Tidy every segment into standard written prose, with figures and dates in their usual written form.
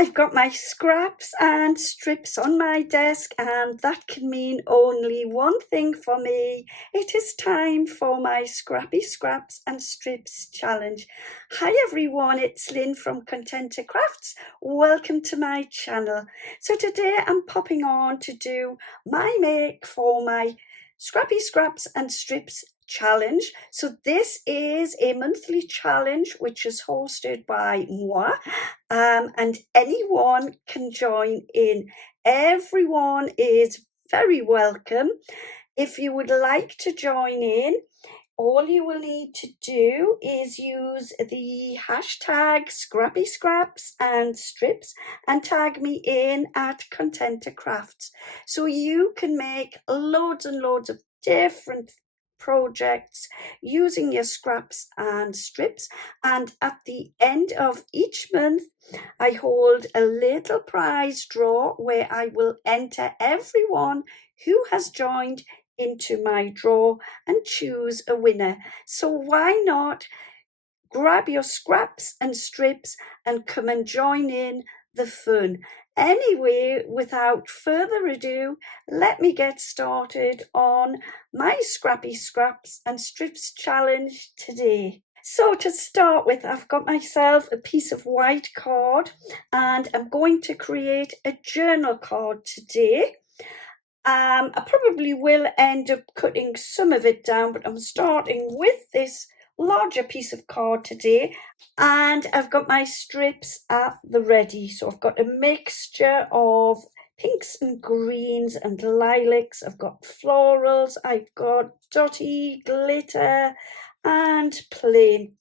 I've got my scraps and strips on my desk, and that can mean only one thing for me. It is time for my Scrappy Scraps and Strips challenge. Hi everyone, it's Lynn from Challenget Crafts. Welcome to my channel. So today I'm popping on to do my make for my Scrappy Scraps and Strips challenge. So this is a monthly challenge which is hosted by moi, and anyone can join in. Everyone is very welcome. If you would like to join in, all you will need to do is use the hashtag Scrappy Scraps and Strips and tag me in at Challenget Crafts. So you can make loads and loads of different projects using your scraps and strips, and at the end of each month I hold a little prize draw where I will enter everyone who has joined into my draw and choose a winner. So why not grab your scraps and strips and come and join in the fun? Anyway, without further ado, let me get started on my Scrappy Scraps and Strips challenge today. So to start with, I've got myself a piece of white card and I'm going to create a journal card today. I probably will end up cutting some of it down, but I'm starting with this larger piece of card today, and I've got my strips at the ready. So I've got a mixture of pinks and greens and lilacs. I've got florals, I've got dotty, glitter and plain.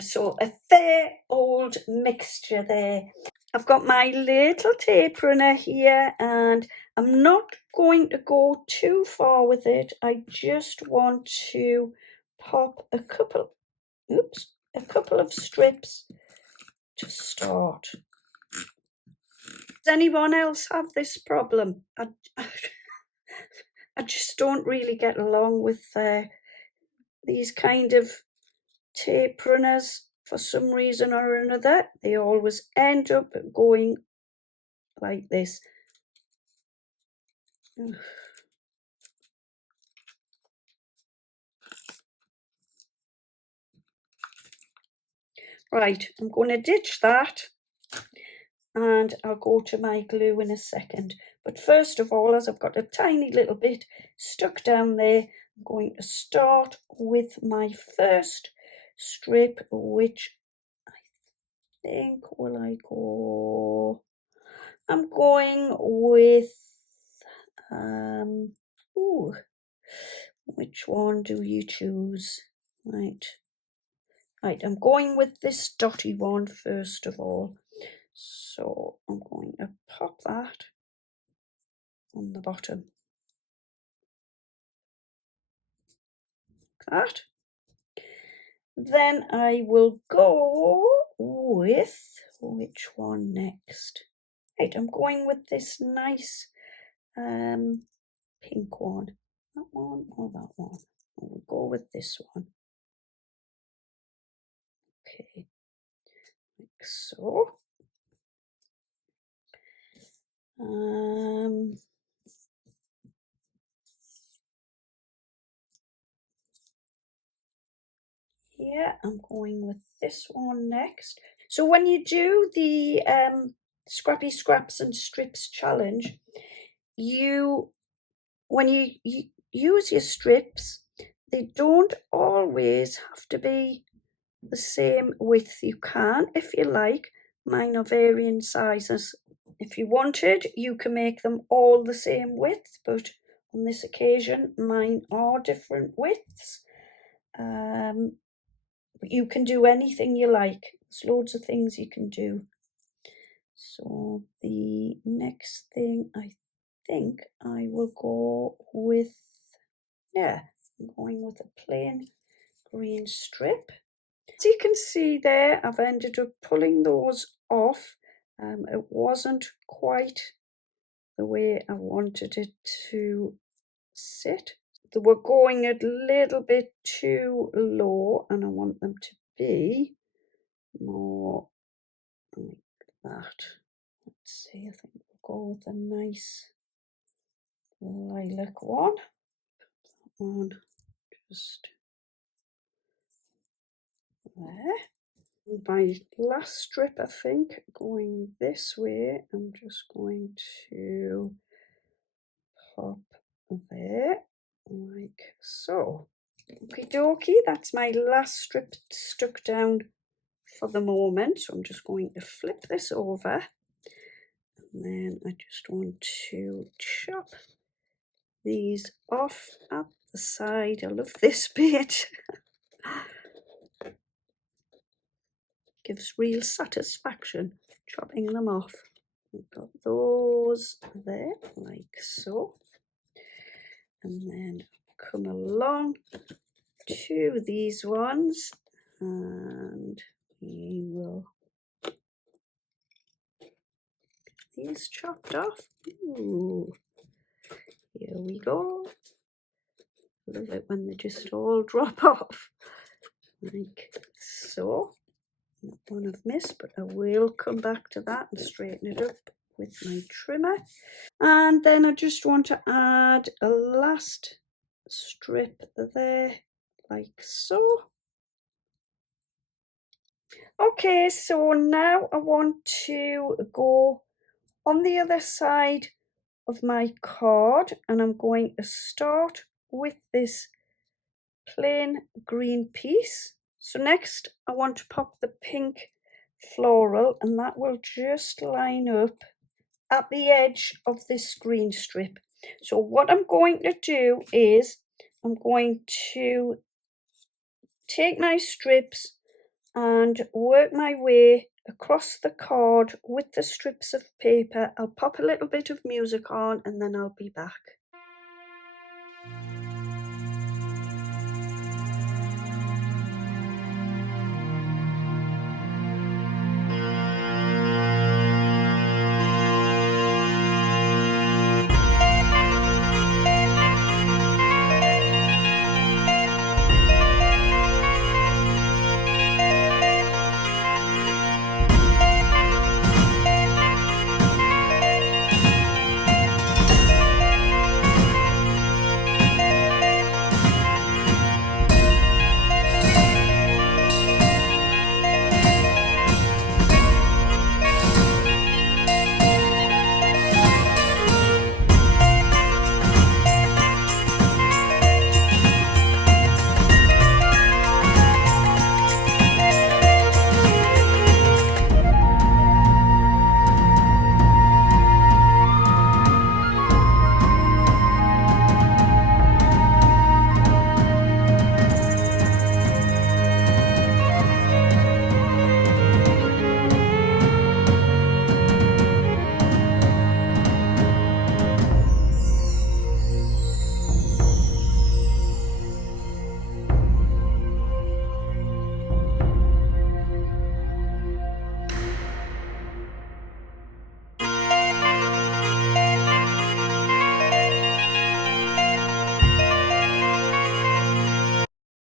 So a fair old mixture there. I've got my little tape runner here and I'm not going to go too far with it. I just want to pop a couple of strips to start. Does anyone else have this problem? I just don't really get along with these kind of tape runners. For some reason or another, they always end up going like this. Right, I'm going to ditch that and I'll go to my glue in a second. But first of all, as I've got a tiny little bit stuck down there, I'm going to start with my first strip, which I think, I'm going with, which one do you choose? Right, I'm going with this dotty one first of all. So I'm going to pop that on the bottom. Like that. Then I will go with, which one next? Right, I'm going with this nice pink one. That one or that one? I will go with this one. Okay, like so. Yeah, I'm going with this one next. So when you do the Scrappy Scraps and Strips challenge, when you use your strips, they don't always have to be the same width. You can, if you like. Mine are varying sizes. If you wanted, you can make them all the same width, but on this occasion, mine are different widths. You can do anything you like. There's loads of things you can do. So the next thing, I think I will go with, I'm going with a plain green strip. As you can see there, I've ended up pulling those off. It wasn't quite the way I wanted it to sit. They were going a little bit too low and I want them to be more like that. Let's see, I think we'll go with a nice lilac one. On just there. My last strip, I think, going this way, I'm just going to pop there, like so. Okie dokie, that's my last strip stuck down for the moment. So I'm just going to flip this over, and then I just want to chop these off at the side. I love this bit. Gives real satisfaction chopping them off. We've got those there, like so. And then come along to these ones, and we will get these chopped off. Ooh, here we go. Love it when they just all drop off, like so. That one I've missed, but I will come back to that and straighten it up with my trimmer. And then I just want to add a last strip there, like so. Okay, so now I want to go on the other side of my card, and I'm going to start with this plain green piece. So next I want to pop the pink floral, and that will just line up at the edge of this green strip. So what I'm going to do is I'm going to take my strips and work my way across the card with the strips of paper. I'll pop a little bit of music on and then I'll be back.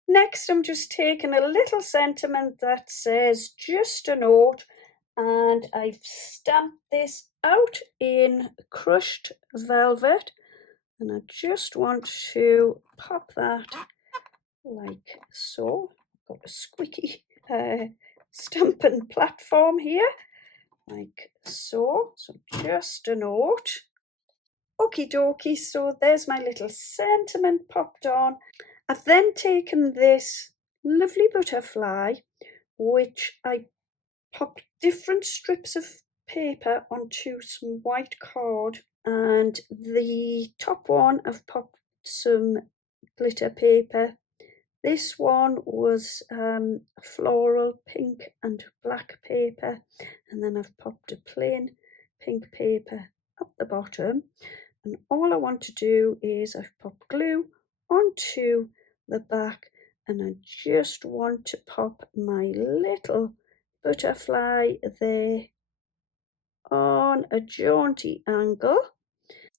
Next, I'm just taking a little sentiment that says just a note, and I've stamped this out in crushed velvet, and I just want to pop that like so. I've got a squeaky stamping platform here, like so. So just a note. Okie dokie, so there's my little sentiment popped on. I've then taken this lovely butterfly, which I popped different strips of paper onto some white card, and the top one I've popped some glitter paper. This one was floral pink and black paper, and then I've popped a plain pink paper at the bottom. And all I want to do is I've popped glue onto the back, and I just want to pop my little butterfly there on a jaunty angle.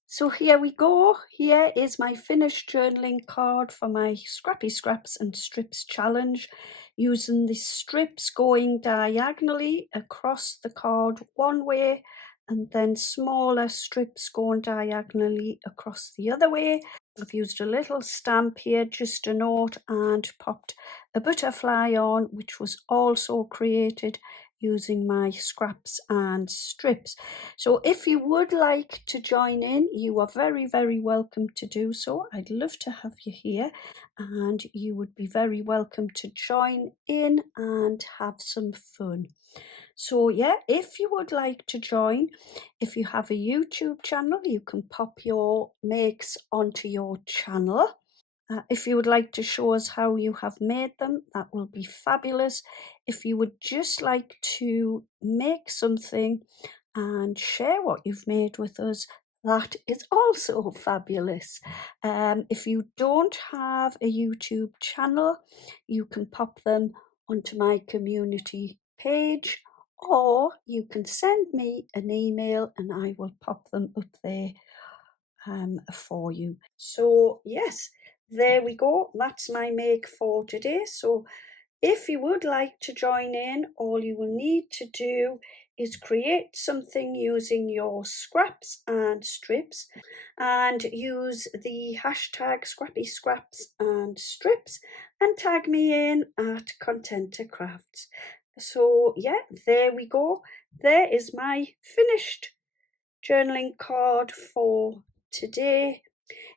So here we go. Here is my finished journaling card for my Scrappy Scraps and Strips challenge. using the strips going diagonally across the card one way and then smaller strips going diagonally across the other way. I've used a little stamp here, just a note, and popped a butterfly on, which was also created using my scraps and strips. So if you would like to join in, you are very, very welcome to do so. I'd love to have you here, and you would be very welcome to join in and have some fun. So yeah, if you would like to join, if you have a YouTube channel, you can pop your makes onto your channel. If you would like to show us how you have made them, that will be fabulous. If you would just like to make something and share what you've made with us, that is also fabulous. If you don't have a YouTube channel, you can pop them onto my community page, or you can send me an email and I will pop them up there for you. So yes, there we go. That's my make for today. So if you would like to join in, all you will need to do is create something using your scraps and strips, and use the hashtag Scrappy Scraps and Strips and tag me in at Contenta Crafts. So yeah, there we go. There is my finished journaling card for today.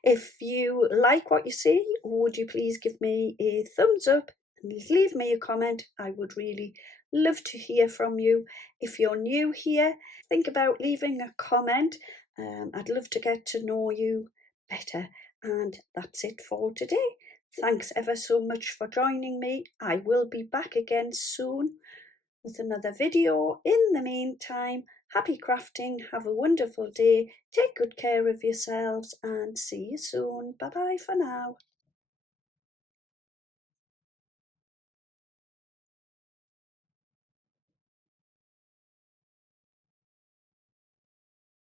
If you like what you see, would you please give me a thumbs up and leave me a comment? I would really love to hear from you. If you're new here, think about leaving a comment. I'd love to get to know you better. And that's it for today. Thanks ever so much for joining me. I will be back again soon with another video. In the meantime, happy crafting, have a wonderful day, take good care of yourselves, and see you soon. Bye bye for now.